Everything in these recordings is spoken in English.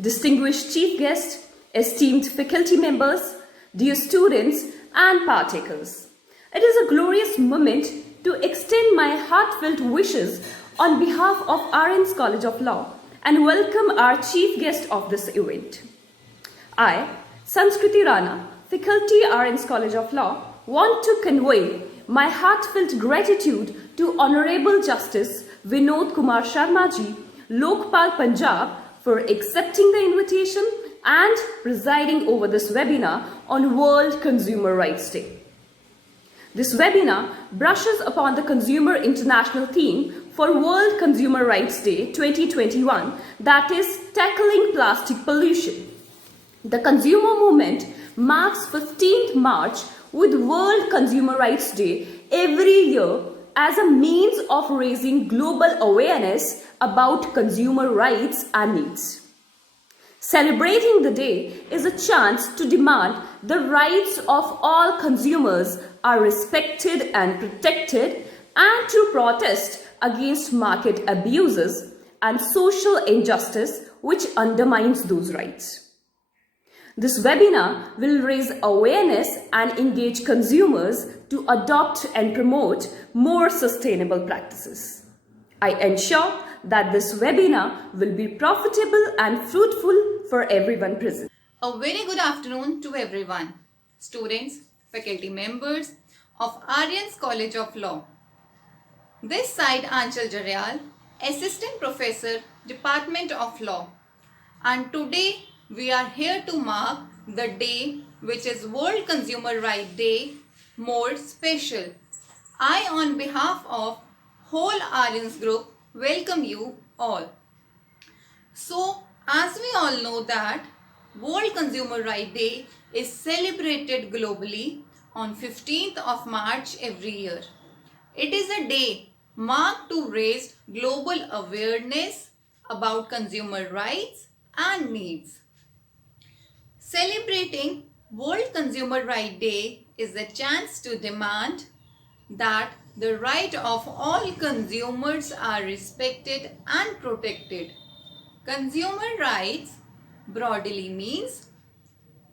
Distinguished chief guests, esteemed faculty members, dear students and partakers. It is a glorious moment to extend my heartfelt wishes on behalf of RN's College of Law and welcome our chief guest of this event. I, Sanskriti Rana, faculty RN's College of Law, want to convey my heartfelt gratitude to Honorable Justice Vinod Kumar Sharma ji, Lokpal Punjab, for accepting the invitation and presiding over this webinar on World Consumer Rights Day. This webinar brushes upon the Consumer International theme for World Consumer Rights Day 2021, that is tackling plastic pollution. The consumer movement marks 15th March with World Consumer Rights Day every year as a means of raising global awareness about consumer rights and needs. Celebrating the day is a chance to demand the rights of all consumers are respected and protected and to protest against market abuses and social injustice which undermines those rights. This webinar will raise awareness and engage consumers to adopt and promote more sustainable practices. I ensure that this webinar will be profitable and fruitful for everyone present. A very good afternoon to everyone, students, faculty members of Aryan's College of Law. This side Aanchal Jaryal, Assistant Professor, Department of Law, and today we are here to mark the day which is World Consumer Rights Day more special. I on behalf of whole Aryan's group welcome you all. So as we all know that World Consumer Rights Day is celebrated globally on 15th of March every year. It is a day marked to raise global awareness about consumer rights and needs. Celebrating World Consumer Rights Day is a chance to demand that the right of all consumers are respected and protected. Consumer rights broadly means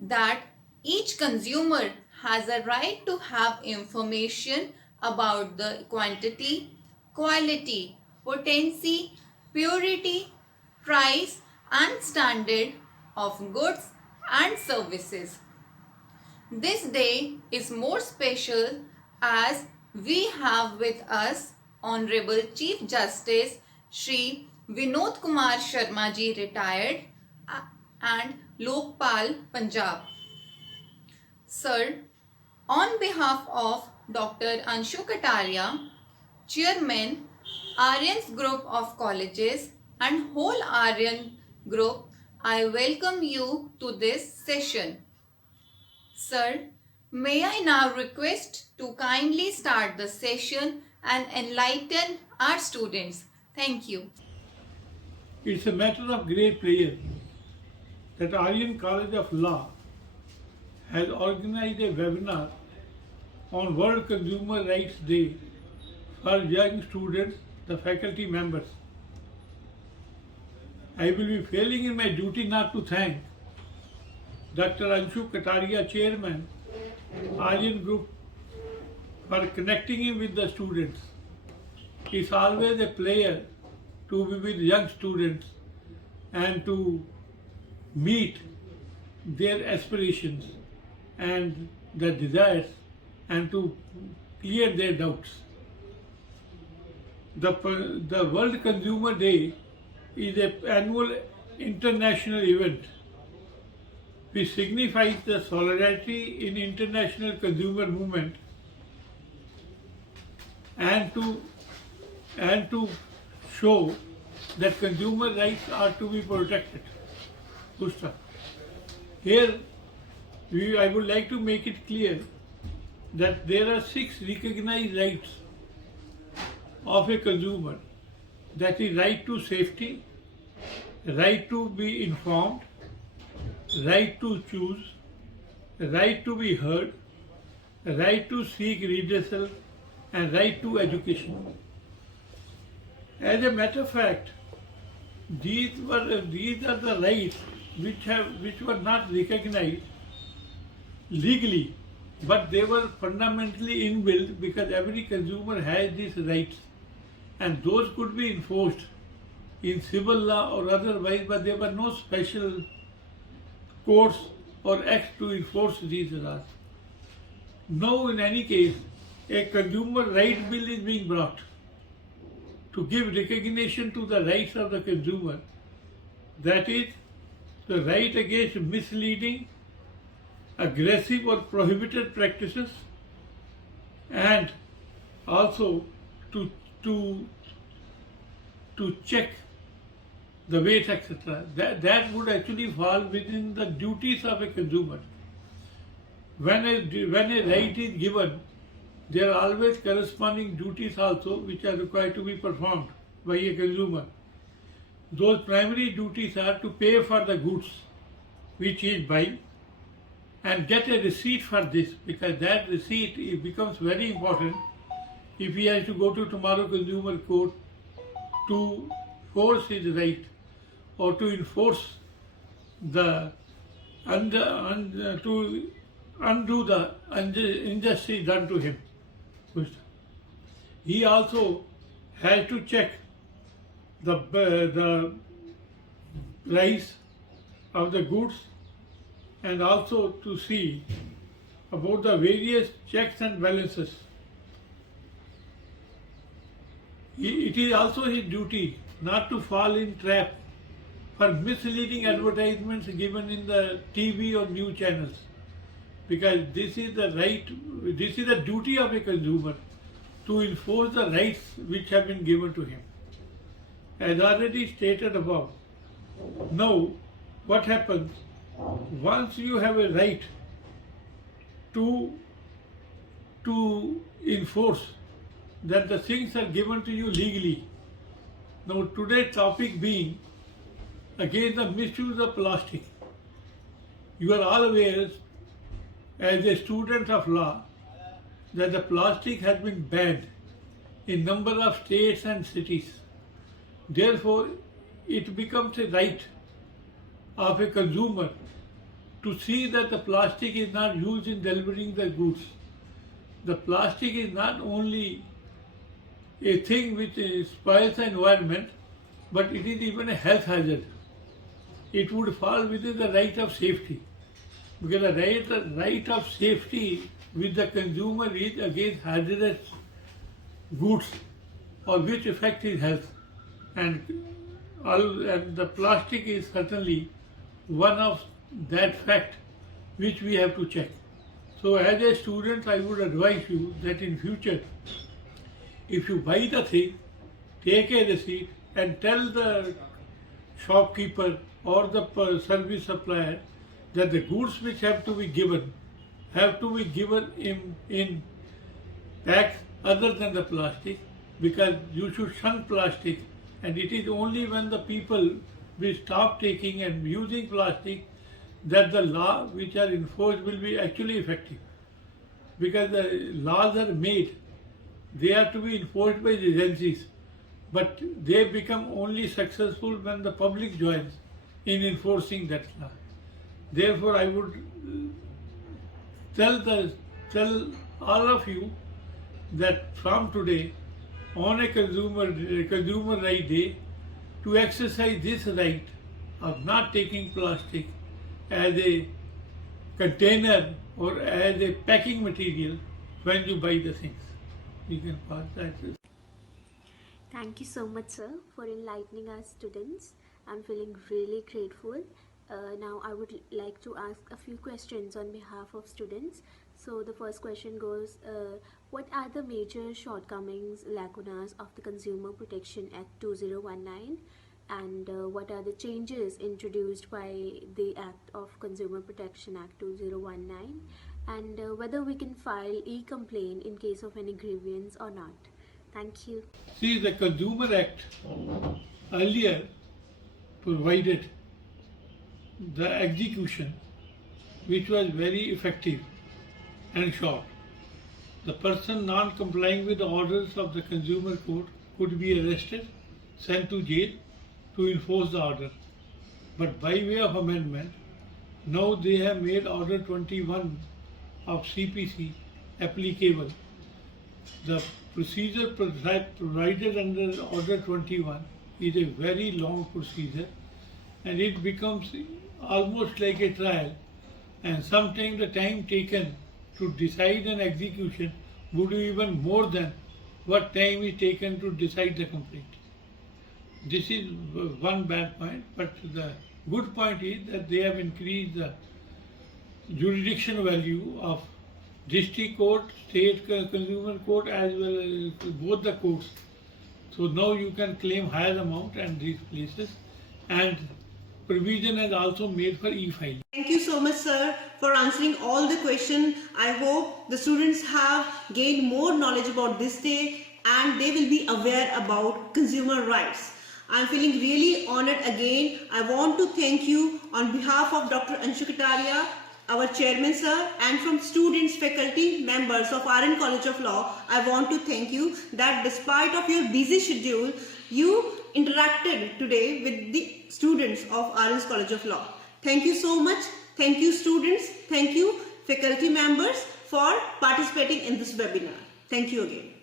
that each consumer has a right to have information about the quantity, quality, potency, purity, price and standard of goods and services. This day is more special as we have with us Honorable Chief Justice Shri Vinod Kumar Sharma ji, retired, and Lokpal Punjab. Sir, on behalf of Dr. Anshu Kataria, Chairman, Aryan's Group of Colleges and whole Aryan Group, I welcome you to this session. Sir, may I now request to kindly start the session and enlighten our students. Thank you. It's a matter of great pleasure that Aryan College of Law has organized a webinar on World Consumer Rights Day for young students, the faculty members. I will be failing in my duty not to thank Dr. Anshu Kataria, Chairman, Aryan Group, for connecting him with the students. It's always a pleasure to be with young students and to meet their aspirations and their desires and to clear their doubts. The World Consumer Day is an annual international event which signifies the solidarity in international consumer movement and to show that consumer rights are to be protected. Here, I would like to make it clear that there are 6 recognized rights of a consumer. That is right to safety, right to be informed, right to choose, right to be heard, right to seek redressal, and right to education. As a matter of fact, these are the rights which were not recognized legally, but they were fundamentally inbuilt because every consumer has these rights, and those could be enforced in civil law or otherwise, but there were no special courts or acts to enforce these laws. Now, in any case, a consumer right bill is being brought to give recognition to the rights of the consumer. That is, the right against misleading, aggressive or prohibited practices, and also to check the weight, etc. That would actually fall within the duties of a consumer. When a right is given, there are always corresponding duties also which are required to be performed by a consumer. Those primary duties are to pay for the goods which he is buying and get a receipt for this, because that receipt it becomes very important if he has to go to tomorrow consumer court to force his right or to enforce to undo the injustice done to him. He also has to check the price of the goods and also to see about the various checks and balances. It is also his duty not to fall in trap for misleading advertisements given in the TV or news channels, because this is the duty of a consumer to enforce the rights which have been given to him. As already stated above, now what happens once you have a right to enforce that the things are given to you legally. Now today's topic being against the misuse of plastic. You are all aware as a student of law that the plastic has been banned in number of states and cities. Therefore, it becomes a right of a consumer to see that the plastic is not used in delivering the goods. The plastic is not only a thing which spoils the environment, but it is even a health hazard. It would fall within the right of safety, because the right of safety with the consumer is against hazardous goods or which affect his health, and the plastic is certainly one of that fact which we have to check. So as a student, I would advise you that in future, if you buy the thing, take a receipt and tell the shopkeeper or the service supplier that the goods which have to be given in packs other than the plastic, because you should shun plastic, and it is only when the people will stop taking and using plastic that the law which are enforced will be actually effective. Because the laws are made, they are to be enforced by the agencies, but they become only successful when the public joins in enforcing that law. Therefore, I would tell all of you that from today, on a consumer right day, to exercise this right of not taking plastic as a container or as a packing material when you buy the things. You can pass that. Thank you so much, sir, for enlightening our students. I'm feeling really grateful. Now I would like to ask a few questions on behalf of students. So the first question goes, what are the major shortcomings, lacunas of the Consumer Protection Act 2019, and what are the changes introduced by the Act of Consumer Protection Act 2019, and whether we can file e-complaint in case of any grievance or not. Thank you. See, the Consumer Act earlier provided the execution which was very effective and short. The person non-complying with the orders of the consumer court could be arrested sent to jail to enforce the order. But by way of amendment, now they have made Order 21 of CPC applicable. The procedure provided under Order 21 is a very long procedure, and it becomes almost like a trial, and sometimes the time taken to decide an execution would be even more than what time is taken to decide the complaint. This is one bad point, but the good point is that they have increased the jurisdiction value of district court, state consumer court, as well as both the courts. So now you can claim higher amount at these places, and provision is also made for e-filing. Thank you so much, sir, for answering all the questions. I hope the students have gained more knowledge about this day and they will be aware about consumer rights. I'm feeling really honored again. I want to thank you on behalf of Dr. Anshu Kataria, our chairman, sir, and from students, faculty, members of RN College of Law. I want to thank you that despite of your busy schedule, you interacted today with the students of RN College of Law. Thank you so much. Thank you, students. Thank you, faculty members, for participating in this webinar. Thank you again.